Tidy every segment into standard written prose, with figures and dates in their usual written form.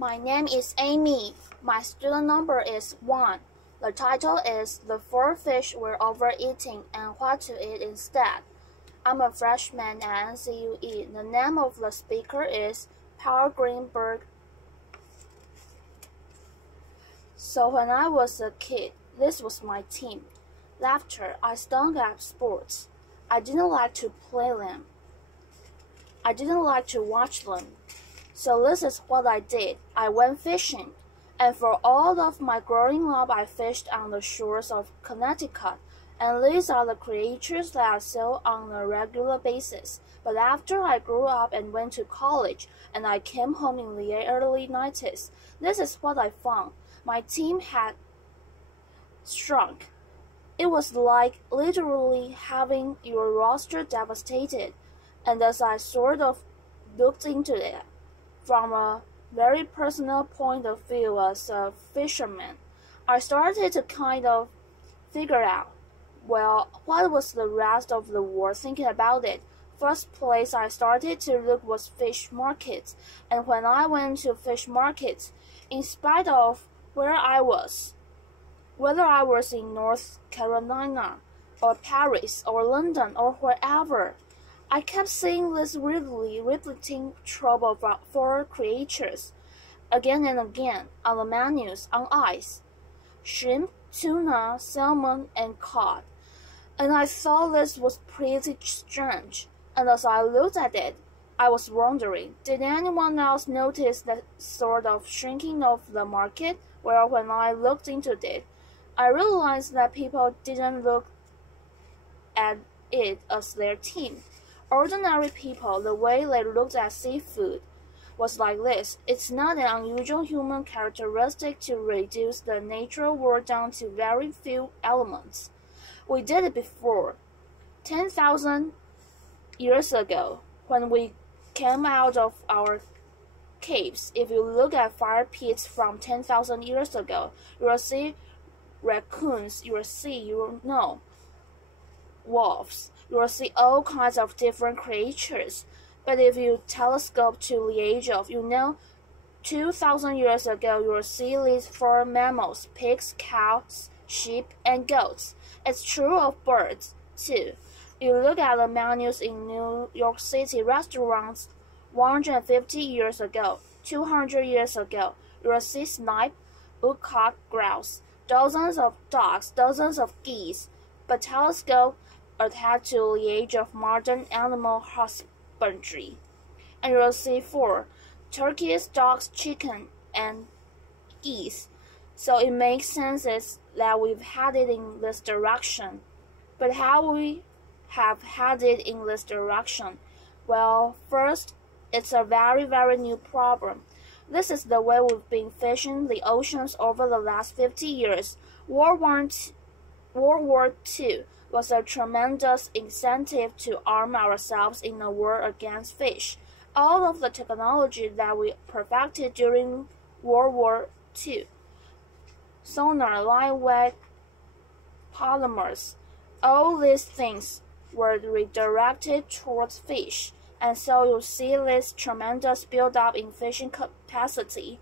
My name is Amy. My student number is 1. The title is The 4 Fish We're Overeating and What to Eat Instead. I'm a freshman at NCUE. The name of the speaker is Greenberg. So when I was a kid, this was my team. Laughter, I stunk at sports. I didn't like to play them. I didn't like to watch them. So this is what I did. I went fishing. And for all of my growing up, I fished on the shores of Connecticut. And these are the creatures that I saw on a regular basis. But after I grew up and went to college, and I came home in the early 90s, this is what I found. My team had shrunk. It was like literally having your roster devastated. And as I sort of looked into it from a very personal point of view as a fisherman, I started to kind of figure out, well, what was the rest of the world thinking about it? First place I started to look was fish markets, and when I went to fish markets, in spite of where I was, whether I was in North Carolina or Paris or London or wherever, I kept seeing this weirdly repeating trope of 4 creatures again and again on the menus on ice: shrimp, tuna, salmon, and cod. And I thought this was pretty strange. And as I looked at it, I was wondering, did anyone else notice that sort of shrinking of the market? Well, when I looked into it, I realized that people didn't look at it as their team. Ordinary people, the way they looked at seafood was like this. It's not an unusual human characteristic to reduce the natural world down to very few elements. We did it before. 10,000 years ago, when we came out of our caves, if you look at fire pits from 10,000 years ago, you will see raccoons, you will see, wolves. You will see all kinds of different creatures. But if you telescope to the age of, 2,000 years ago, you will see these 4 mammals: pigs, cows, sheep, and goats. It's true of birds, too. You look at the menus in New York City restaurants 150 years ago, 200 years ago, you will see snipe, woodcock, grouse, dozens of ducks, dozens of geese. But telescope attached to the age of modern animal husbandry, and you will see 4 turkeys, ducks, chicken, and geese. So it makes sense that we've headed in this direction. But how we have headed in this direction? Well, first, it's a very, very new problem. This is the way we've been fishing the oceans over the last 50 years. World War II was a tremendous incentive to arm ourselves in a war against fish. All of the technology that we perfected during World War II, sonar, lightweight polymers, all these things were redirected towards fish. And so you see this tremendous build-up in fishing capacity,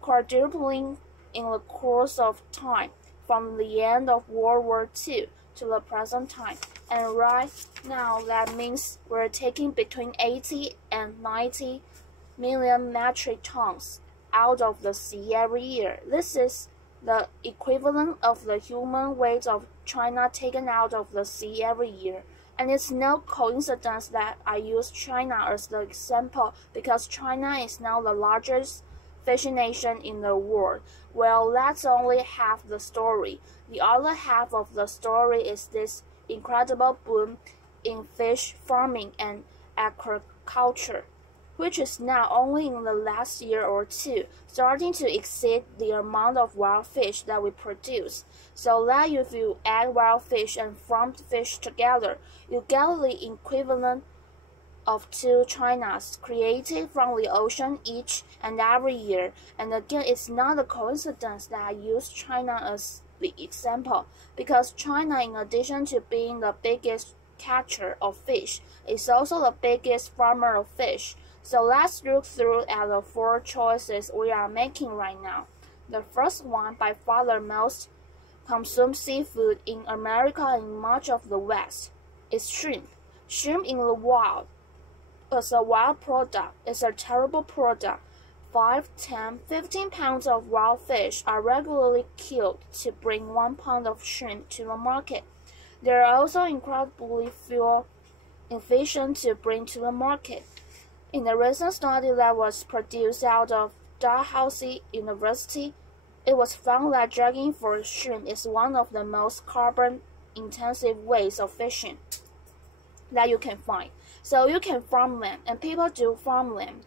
quadrupling in the course of time, from the end of World War II to the present time. And right now, that means we're taking between 80 and 90 million metric tons out of the sea every year. This is the equivalent of the human weight of China taken out of the sea every year. And it's no coincidence that I use China as the example, because China is now the largest fishing nation in the world. Well, that's only half the story. The other half of the story is this incredible boom in fish farming and aquaculture, which is now only in the last year or 2 starting to exceed the amount of wild fish that we produce. So that if you add wild fish and farmed fish together, you get the equivalent of 2 Chinas created from the ocean each and every year. And again, it's not a coincidence that I use China as the example, because China, in addition to being the biggest catcher of fish, is also the biggest farmer of fish. So let's look through at the 4 choices we are making right now. The first one, by far the most consumed seafood in America and much of the West, is shrimp. Shrimp in the wild is a wild product. It's a terrible product. 5, 10, 15 pounds of wild fish are regularly killed to bring 1 pound of shrimp to the market. They are also incredibly fuel efficient to bring to the market. In a recent study that was produced out of Dalhousie University, it was found that dragging for shrimp is one of the most carbon-intensive ways of fishing that you can find. So you can farm them, and people do farm them,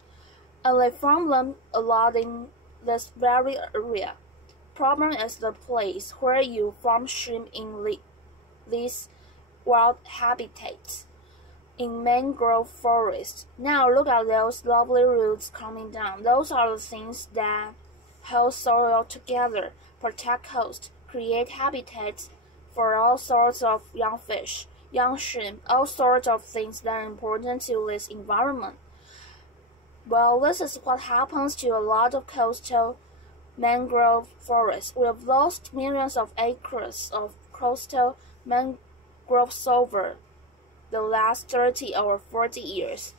and they farm them a lot in this very area. Problem is the place where you farm shrimp in these wild habitats, in mangrove forests. Now look at those lovely roots coming down. Those are the things that hold soil together, protect coast, create habitats for all sorts of young fish, young shrimp, all sorts of things that are important to this environment. Well, this is what happens to a lot of coastal mangrove forests. We have lost millions of acres of coastal mangroves over the last 30 or 40 years.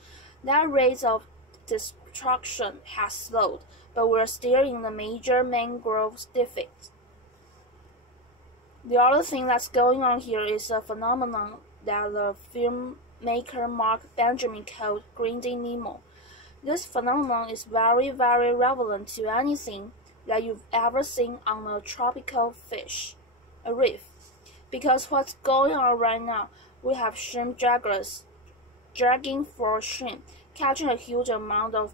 That rate of destruction has slowed, but we're still in the major mangrove deficit. The other thing that's going on here is a phenomenon that the filmmaker Mark Benjamin called Grinding Nemo. This phenomenon is very, very relevant to anything that you've ever seen on a tropical fish, a reef. Because what's going on right now, we have shrimp draggers dragging for shrimp, catching a huge amount of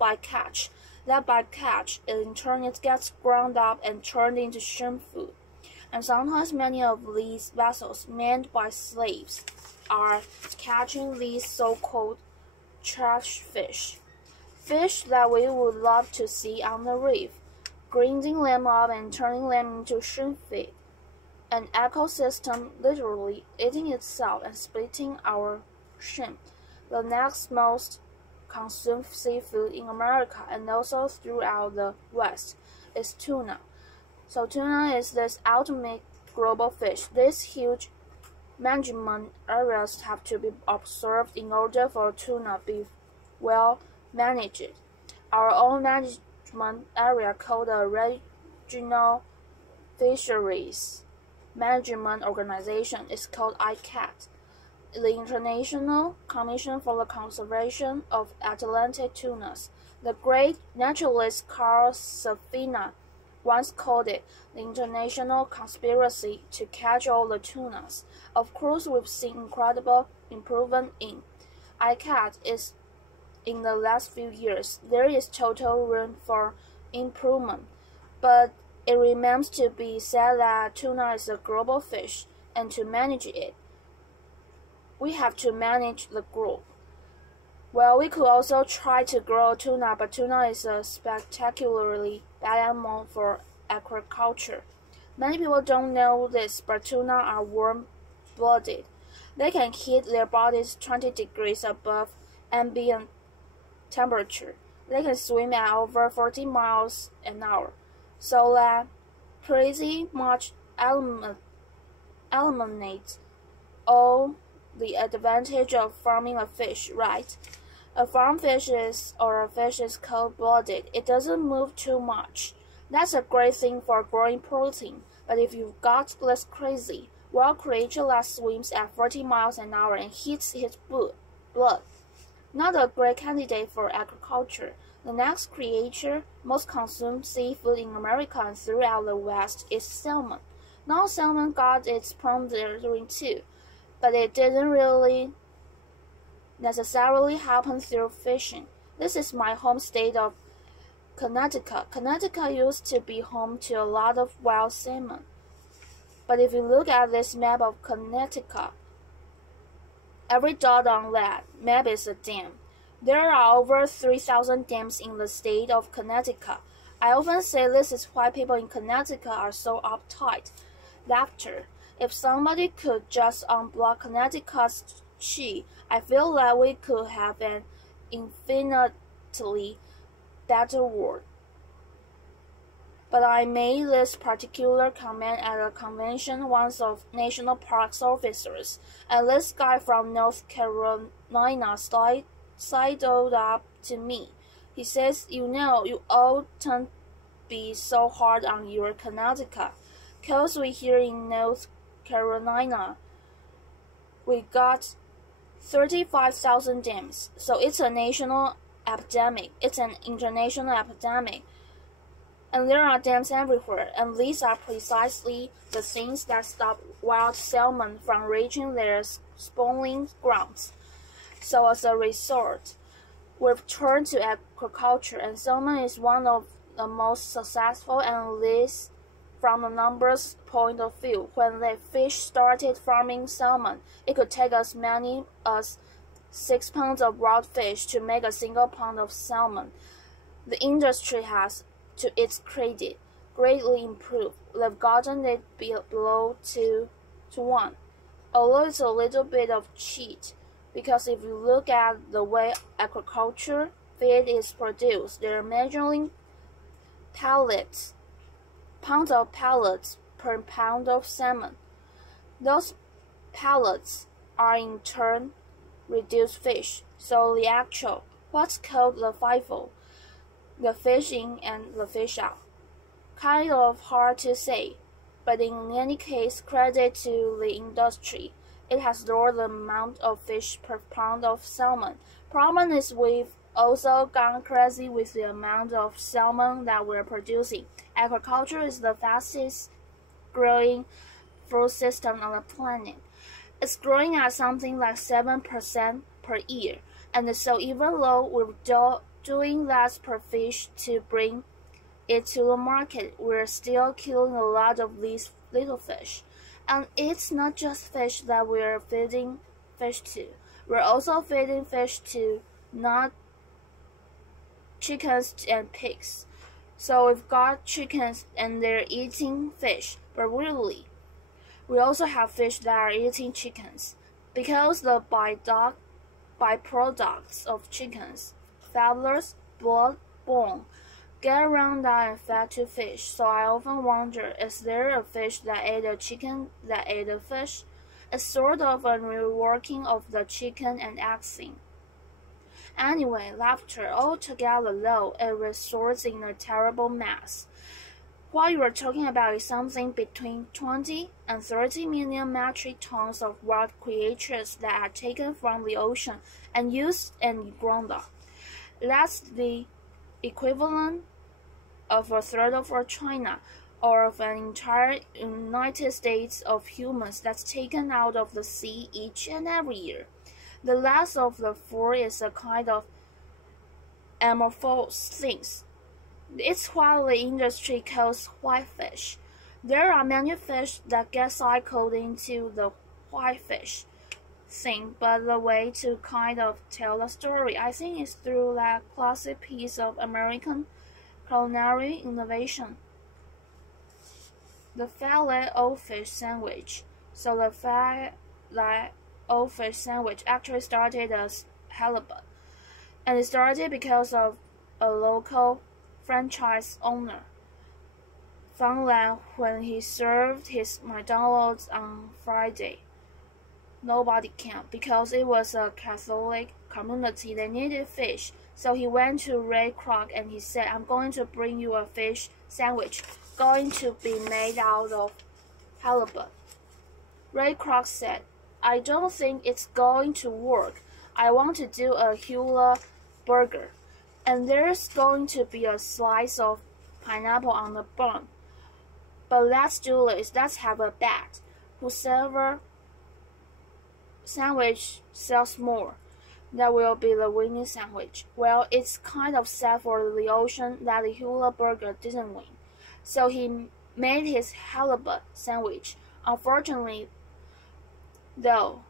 bycatch. That bycatch, in turn, it gets ground up and turned into shrimp food. And sometimes many of these vessels, manned by slaves, are catching these so-called trash fish that we would love to see on the reef, grinding them up and turning them into shrimp feed. An ecosystem literally eating itself and splitting our shrimp. The next most consumed seafood in America and also throughout the West is tuna. So tuna is this ultimate global fish. These huge management areas have to be observed in order for tuna to be well managed. Our own management area called the Regional Fisheries Management Organization is called ICAT, the International Commission for the Conservation of Atlantic Tunas. The great naturalist Carl Safina once called it the international conspiracy to catch all the tunas. Of course, we've seen incredible improvement in ICAT is in the last few years. There is total room for improvement, but it remains to be said that tuna is a global fish, and to manage it, we have to manage the growth. Well, we could also try to grow tuna, but tuna is a spectacularly bad animal for agriculture. Many people don't know this, but tuna are warm-blooded. They can heat their bodies 20 degrees above ambient temperature. They can swim at over 40 miles an hour. So that pretty much eliminates all the advantage of farming a fish, right? A farm fish is cold-blooded. It doesn't move too much. That's a great thing for growing protein. But if you've got this crazy wild creature that swims at 40 miles an hour and heats his blood, not a great candidate for agriculture. The next creature most consumed seafood in America and throughout the West is salmon. Now salmon got its plundering too, but it didn't really necessarily happen through fishing. This is my home state of Connecticut. Connecticut used to be home to a lot of wild salmon. But if you look at this map of Connecticut, every dot on that map is a dam. There are over 3,000 dams in the state of Connecticut. I often say this is why people in Connecticut are so uptight. Laughter. If somebody could just unblock Connecticut's chi, I feel that we could have an infinitely better word. But I made this particular comment at a convention once of national parks officers, and this guy from North Carolina sidled up to me. He says, "You know, you oughtn't be so hard on your Connecticut, 'cause we here in North Carolina, we got 35,000 dams, so it's a national epidemic. It's an international epidemic. And there are dams everywhere, and these are precisely the things that stop wild salmon from reaching their spawning grounds. So as a result, we've turned to agriculture, and salmon is one of the most successful, and this from a numbers point of view. When the fish started farming salmon, it could take as many as 6 pounds of wild fish to make a single pound of salmon. The industry has, to its credit, greatly improved. They've gotten it below 2 to 1, although it's a little bit of cheat, because if you look at the way agriculture feed is produced, they're measuring pounds of pellets per pound of salmon. Those pellets are in turn reduced fish, so the actual, what's called the FIFO, the fish in and the fish out. Kind of hard to say, but in any case, credit to the industry. It has lowered the amount of fish per pound of salmon. Problem is we've also gone crazy with the amount of salmon that we're producing. Agriculture is the fastest growing food system on the planet. It's growing at something like 7% per year, and so even though we're doing that per fish to bring it to the market, we're still killing a lot of these little fish. And it's not just fish that we're feeding fish to. We're also feeding fish to not chickens and pigs. So we've got chickens and they're eating fish, but really, we also have fish that are eating chickens, because the byproducts of chickens, feathers, blood, bone, get around and fed to fish. So I often wonder, is there a fish that ate a chicken that ate a fish? It's sort of a reworking of the chicken and egg thing. Anyway, laughter altogether though, it results in a terrible mess. What you are talking about is something between 20 and 30 million metric tons of wild creatures that are taken from the ocean and used and ground up. That's the equivalent of a third of China, or of an entire United States of humans that's taken out of the sea each and every year. The last of the four is a kind of amorphous thing. It's what the industry calls whitefish. There are many fish that get cycled into the whitefish thing, but the way to kind of tell the story, I think, is through that classic piece of American culinary innovation, the filet-o-fish sandwich. So the filet-o-fish sandwich actually started as halibut, and it started because of a local franchise owner found that when he served his McDonald's on Friday, nobody came because it was a Catholic community. They needed fish. So he went to Ray Kroc and he said, "I'm going to bring you a fish sandwich, going to be made out of halibut." Ray Kroc said, "I don't think it's going to work. I want to do a hula burger, and there's going to be a slice of pineapple on the bun. But let's do this. Let's have a bet. Whoever sandwich sells more, that will be the winning sandwich." Well, it's kind of sad for the ocean that the hula burger didn't win. So he made his halibut sandwich. Unfortunately, though,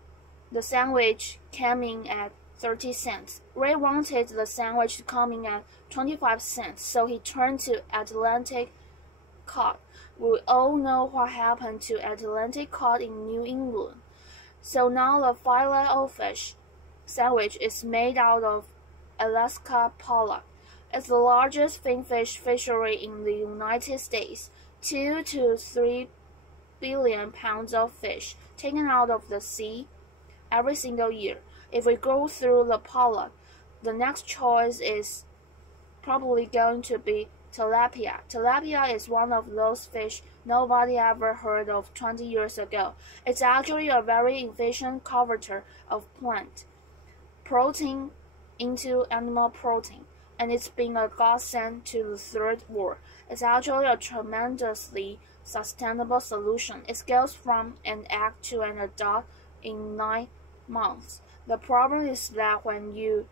the sandwich came in at 30 cents. Ray wanted the sandwich to come in at 25 cents, so he turned to Atlantic cod. We all know what happened to Atlantic cod in New England. So now the filet-o-fish sandwich is made out of Alaska pollock. It's the largest finfish fishery in the United States. 2 to 3 billion pounds of fish taken out of the sea every single year. If we go through the pollock, the next choice is probably going to be tilapia. Tilapia is one of those fish nobody ever heard of 20 years ago. It's actually a very efficient converter of plant protein into animal protein, and it's been a godsend to the third world. It's actually a tremendously sustainable solution. It scales from an egg to an adult in 9 months. The problem is that when you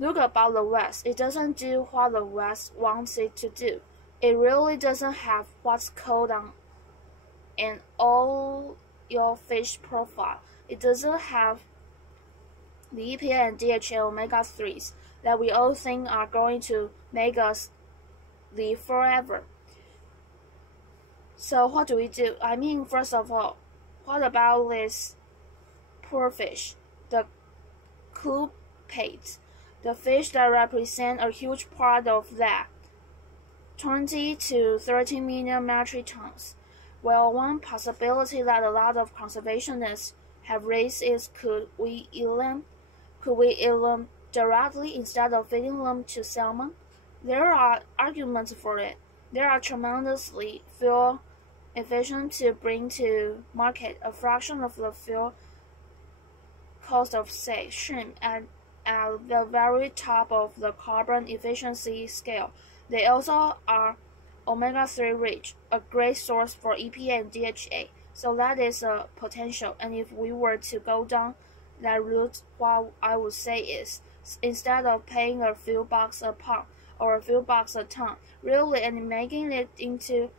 look about the West, it doesn't do what the West wants it to do. It really doesn't have what's called an oil fish profile. It doesn't have the EPA and DHA omega-3s that we all think are going to make us live forever. So what do we do? I mean, first of all, what about this poor fish, the cupate, the fish that represent a huge part of that, 20 to 30 million metric tons? Well, one possibility that a lot of conservationists have raised is could we eat them? Could we eat them directly instead of feeding them to salmon? There are arguments for it. They are tremendously fuel efficient to bring to market, a fraction of the fuel cost of, say, shrimp, and at the very top of the carbon efficiency scale. They also are omega-3 rich, a great source for EPA and DHA. So that is a potential, and if we were to go down that route, what I would say is, instead of paying a few bucks a pound or a few bucks a ton, really, and making it into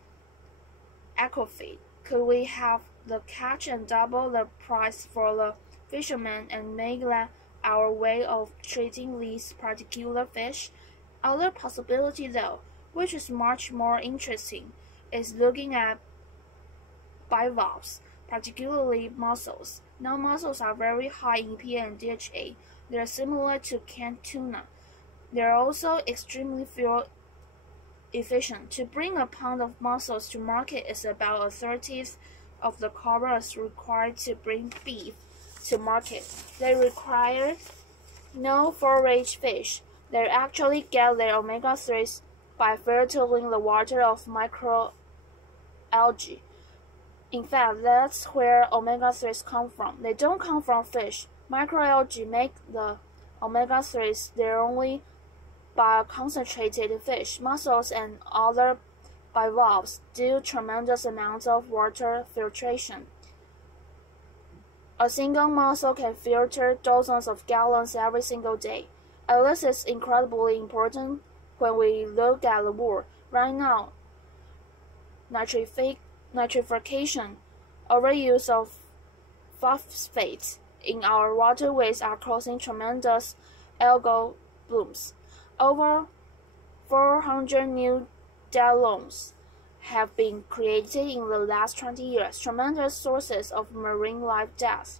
aquafeed, could we have the catch and double the price for the fishermen and make that our way of treating these particular fish? Other possibility, though, which is much more interesting, is looking at bivalves, particularly mussels. Now, mussels are very high in EPA and DHA. They are similar to canned tuna. They are also extremely fuel efficient. To bring a pound of mussels to market is about 1/30 of the carbon required to bring beef to market. They require no forage fish. They actually get their omega-3s by filtering the water of microalgae. In fact, that's where omega-3s come from. They don't come from fish. Microalgae make the omega-3s their only bioconcentrated fish. Mussels and other bivalves do tremendous amounts of water filtration. A single mussel can filter dozens of gallons every single day. And this is incredibly important when we look at the world. Right now, nitrification, overuse of phosphates in our waterways are causing tremendous algal blooms. Over 400 new dead loams have been created in the last 20 years, tremendous sources of marine life death.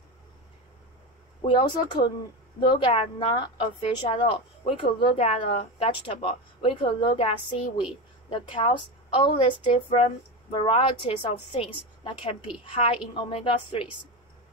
We also could look at not a fish at all. We could look at a vegetable. We could look at seaweed, the kelps, all these different varieties of things that can be high in omega-3s,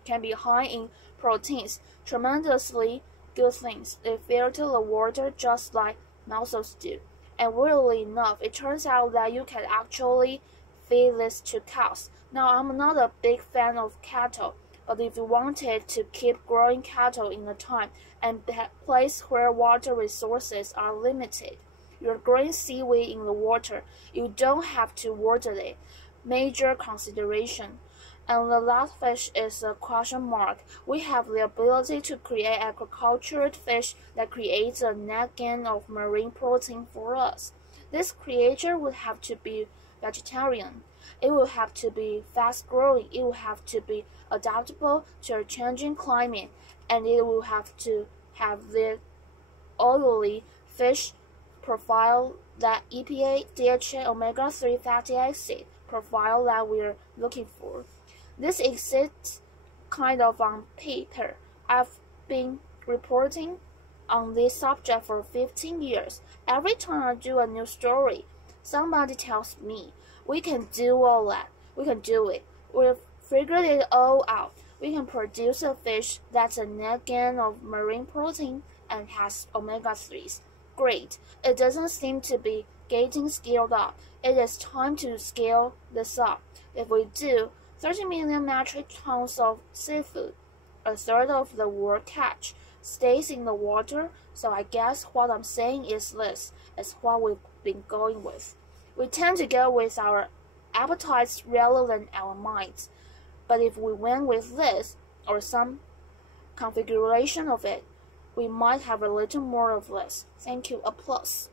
can be high in proteins, tremendously good things. They filter the water just like mussels do. And weirdly enough, it turns out that you can actually feed this to cows. Now, I'm not a big fan of cattle, but if you wanted to keep growing cattle in a time and place where water resources are limited, you're growing seaweed in the water. You don't have to water it. Major consideration. And the last fish is a question mark. We have the ability to create agricultured fish that creates a net gain of marine protein for us. This creature would have to be vegetarian. It will have to be fast-growing. It will have to be adaptable to a changing climate, and it will have to have the oily fish profile, that EPA, DHA, omega-3 fatty acid profile that we're looking for. This exists kind of on paper. I've been reporting on this subject for 15 years. Every time I do a new story, somebody tells me, we can do all that. We can do it. We've figured it all out. We can produce a fish that's a net gain of marine protein and has omega-3s. Great. It doesn't seem to be getting scaled up. It is time to scale this up. If we do, 30 million metric tons of seafood, a third of the world catch, stays in the water. So I guess what I'm saying is this is what we've been going with. We tend to go with our appetites rather than our minds. But if we went with this, or some configuration of it, we might have a little more of this. Thank you. Applause.